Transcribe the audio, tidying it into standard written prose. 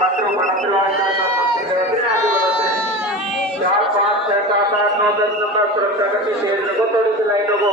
बड़ा आएगा आगे बढ़ते 4 5 6 7 8 9 10 नंबर सुरक्षा करके तेज रखो थोड़ी सी लाइनों को